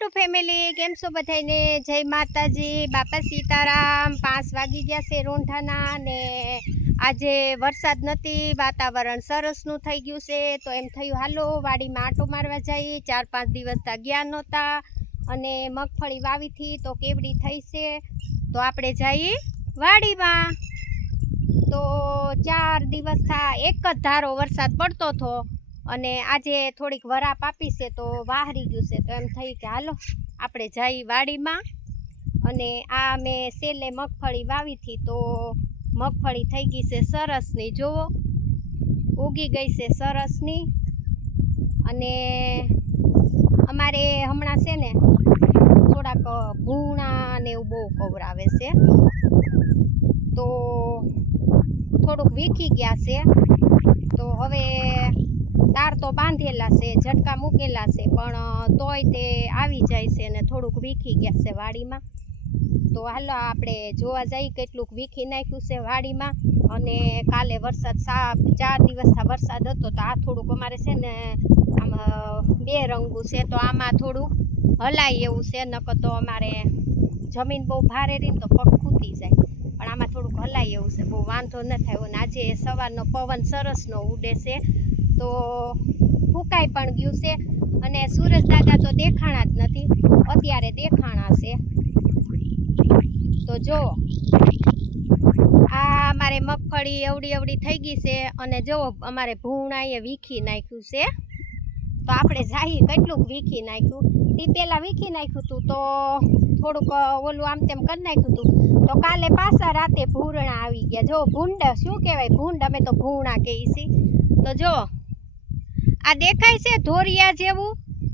Two family, કેમ છો બધાને? જય માતાજી, બાપા સીતારામ। 5 વાગી ગયા છે રોંઢાના ને આજે વરસાદ નથી, વાતાવરણ સરસનું થઈ ગયું છે તો એમ થયું હાલો વાડીમાં આંટો મારવા જઈએ। 4-5 દિવસ ગયા નહોતા અને મગફળી વાવીથી તો કેવડી થઈ છે તો આપણે જઈએ વાડીમાં। તો 4 દિવસ થા એક જ ધારો વરસાદ પડતો હતો અને આજે થોડીક વરાપ આપી છે તો વાહરી ગયું છે તો એમ થયું કે હાલો આપણે જઈ વાડીમાં। અને આ મેં છેલ્લે મગફળી વાવી હતી તો મગફળી થઈ ગઈ છે સરસની, જુઓ ઉગી ગઈ છે સરસની। અને અમારે હમણાં છે ને થોડાક ભૂણા ને એવું બહુ કવરાવે છે તો થોડુંક વીખી ગયા છે તો હવે તાર તો બાંધેલા છે, ઝટકા મૂકેલા છે પણ તોય તે આવી જાય છે અને થોડુંક વીખી ગયા છે વાડીમાં। તો હાલો આપણે જોવા જઈએ કેટલુંક વીખી નાખ્યું છે વાડીમાં। અને કાલે વરસાદ 4 દિવસથી વરસાદ હતો તો આ થોડુંક અમારે છે ને આમ બે રંગું છે તો આમાં થોડુંક હલાય એવું છે, નકર તો અમારે જમીન બહુ ભારે રહી ને તો પગ ખૂટી જાય, પણ આમાં થોડુંક હલાય એવું છે, બહુ વાંધો ન થાય। અને આજે સવારનો પવન સરસનો ઉડે છે તો ફૂંકાઈ પણ ગયું છે અને સૂરજ દાદા તો દેખાણા જ નથી, અત્યારે દેખાણા છે। તો જો આ અમારે મગફળી એવડી થઈ ગઈ છે અને જો અમારે ભૂણાએ વીખી નાખ્યું છે તો આપણે જઈએ કેટલુંક વીખી નાખ્યું। તે પહેલાં વીખી નાખ્યું હતું તો થોડુંક ઓલું આમ તેમ કરી નાખ્યું હતું તો કાલે પાછા રાતે ભૂરણા આવી ગયા। જો ભૂંડ શું કહેવાય, ભૂંડ અમે તો ભૂણા કહીએ છીએ। તો જો આ દેખાય છે ધોરિયા જેવું,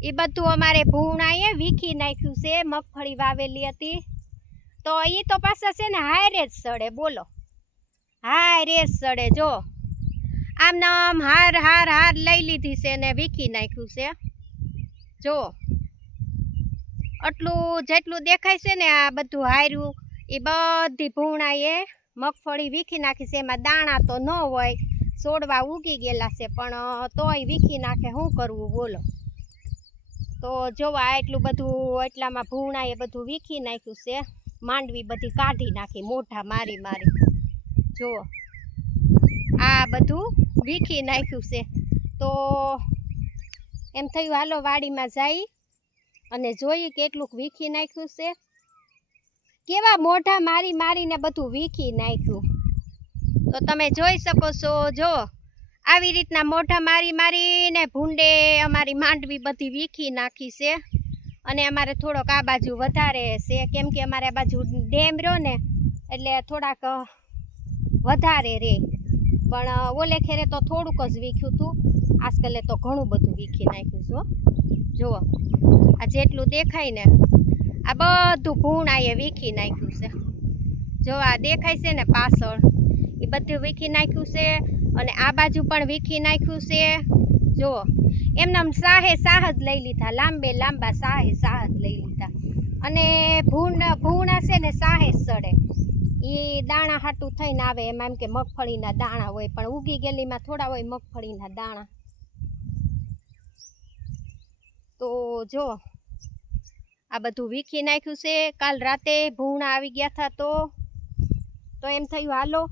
એ બધું અમારે ભૂણાએ વીખી નાખ્યું છે। મગફળી વાવેલી હતી તો એ તો પાછા છે ને હારે જ સડે, બોલો હારે જ સડે। જો આમ નામ હાર લઈ લીધી છે ને વીખી નાખ્યું છે। જો આટલું જેટલું દેખાય છે ને આ બધું હાર્યું એ બધી ભૂણાએ મગફળી વીખી નાખી છે। એમાં દાણા તો ન હોય, છોડવા ઉગી ગયેલા છે પણ તોય વીખી નાખે, શું કરવું બોલો। તો જો આ એટલું બધું એટલામાં ભૂણાએ બધું વીખી નાખ્યું છે, માંડવી બધી કાઢી નાખી મોઢા મારી મારી। જો આ બધું વીખી નાખ્યું છે તો એમ થયું હાલો વાડીમાં જઈ અને જોઈએ કેટલુંક વીખી નાખ્યું છે, કેવા મોઢા મારી મારીને બધું વીખી નાખ્યું। તો તમે જોઈ શકો છો, જો આવી રીતના મોઢા મારી મારીને ભૂંડે અમારી માંડવી બધી વીખી નાખી છે। અને અમારે થોડોક આ બાજુ વધારે છે કેમ કે અમારે આ બાજુ ડેમ રહ્યો ને એટલે થોડાક વધારે રહે, પણ ઓલે ખેરે તો થોડુંક જ વીખ્યું હતું, આજકાલે તો ઘણું બધું વીખી નાખ્યું છે। જુઓ આ જેટલું દેખાય ને આ બધું ભૂણાએ વીખી નાખ્યું છે। જો આ દેખાય છે ને પાછળ એ બધું વીખી નાખ્યું છે અને આ બાજુ પણ વીખી નાખ્યું છે। જુઓ એમને સાહે સાહ જ લઈ લીધા, લાંબા સાહે સાહ જ લઈ લીધા। અને ભૂણા છે ને સાહે જ સડે, એ દાણા હાટું થઈને આવે, એમાં એમ કે મગફળીના દાણા હોય પણ ઉગી ગયેલીમાં થોડા હોય મગફળીના દાણા। તો જો આ બધું વીખી નાખ્યું છે। કાલ રાતે ભૂણા આવી ગયા હતા તો એમ થયું હાલો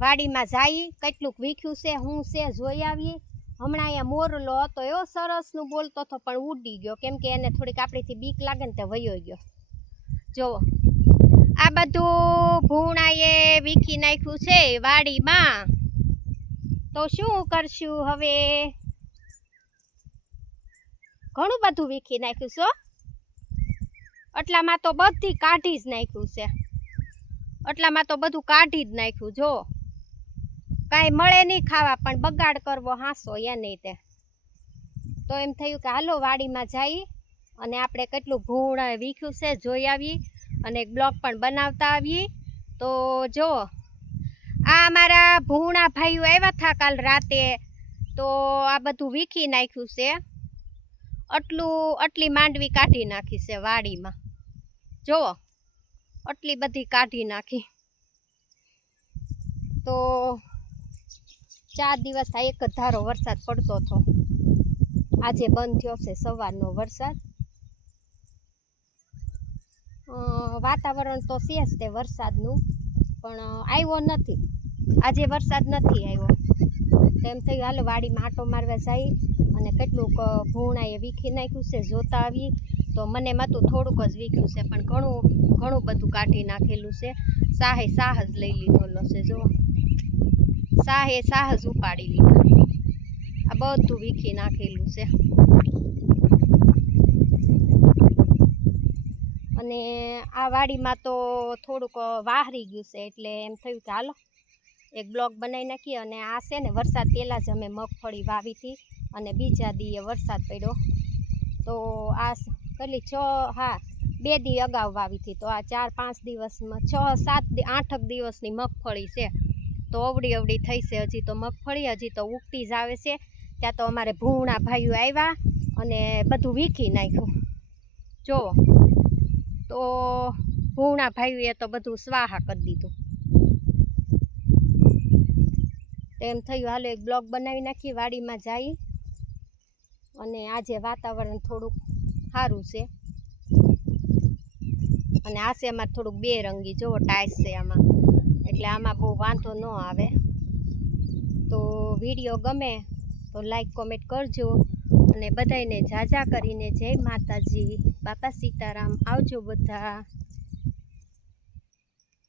વાડીમાં જઈ કેટલુંક વીખ્યું છે હું છે જોઈ આવીએ। હમણાં અહીંયા મોરલો હતો એવો સરસનું બોલતો હતો પણ ઉડી ગયો કેમ કે એને થોડીક આપણીથી બીક લાગે ને તે વયો ગયો। જુઓ આ બધું ભૂણાએ વીખી નાખ્યું છે વાડીમાં, તો શું કરશું હવે, ઘણું બધું વીખી નાખ્યું છે। એટલામાં તો બધી કાઢી જ નાખ્યું છે, એટલામાં તો બધું કાઢી જ નાખ્યું। જો કાંઈ મળે નહીં ખાવા પણ બગાડ કરવો હાંસો એ નહીં તે, તો એમ થયું કે હાલો વાડીમાં જઈ અને આપણે કેટલું ભૂણા વીખ્યું છે જોઈ આવીએ અને એક બ્લોગ પણ બનાવતા આવીએ। તો જો આ અમારા ભૂણા ભાઈઓ આવ્યા હતા કાલ રાતે તો આ બધું વીખી નાખ્યું છે, આટલી માંડવી કાઢી નાખી છે વાડીમાં। જુઓ આટલી બધી કાઢી નાખી। તો 4 દિવસ એક જ ધારો વરસાદ પડતો હતો આજે બંધ થયો છે સવારનો વરસાદ. વાતાવરણ તો છે જ તે વરસાદનું, પણ આવ્યો નથી. આજે વરસાદ નથી આવ્યો. તેમ થયું હાલો વાડીમાં આંટો મારવા જાય અને કેટલુંક ભૂણાએ વીખી નાખ્યું છે જોતા આવી. તો મને હતું થોડુંક જ વીખ્યું છે, પણ ઘણું બધું કાઢી નાખેલું છે. સાહે સાહ જ લઈ લીધેલો છે. જો સાહે સાહ જ ઉપાડી લીધા. આ બધું વીખી નાખેલું છે. અને આ વાડીમાં તો થોડુંક વાહરી ગયું છે, એટલે એમ થયું કે હાલો એક બ્લોગ બનાવી નાખીએ. અને આ છે ને વરસાદ પહેલાં જ અમે મગફળી વાવી હતી અને બીજા દીએ વરસાદ પડ્યો. તો આ કેટલી 2 દી અગાઉ વાવી હતી. તો આ 4-5 દિવસમાં 6-7-8 દિવસની મગફળી છે. તો અવળી થઈ છે હજી તો મગફળી, હજી તો ઉગતી જ આવે છે. ત્યાં તો અમારે ભૂણા ભાઈઓ આવ્યા અને બધું વીખી નાખ્યું. જુઓ તો ભૂણા ભાઈઓએ તો બધું સ્વાહા કરી દીધું. એમ થયું હાલો એક બ્લોગ બનાવી નાખી, વાડીમાં જઈ. અને આજે વાતાવરણ થોડુંક સારું છે. અને આ છે આમાં થોડુંક બેરંગી, જુઓ ટાઈસ છે આમાં, એટલે આમાં બહુ વાંધો ન આવે. તો વિડીયો ગમે તો લાઈક કોમેન્ટ કરજો. અને બધાને ઝાઝા કરીને જય માતાજી, બાપા સીતારામ. આવજો બધા.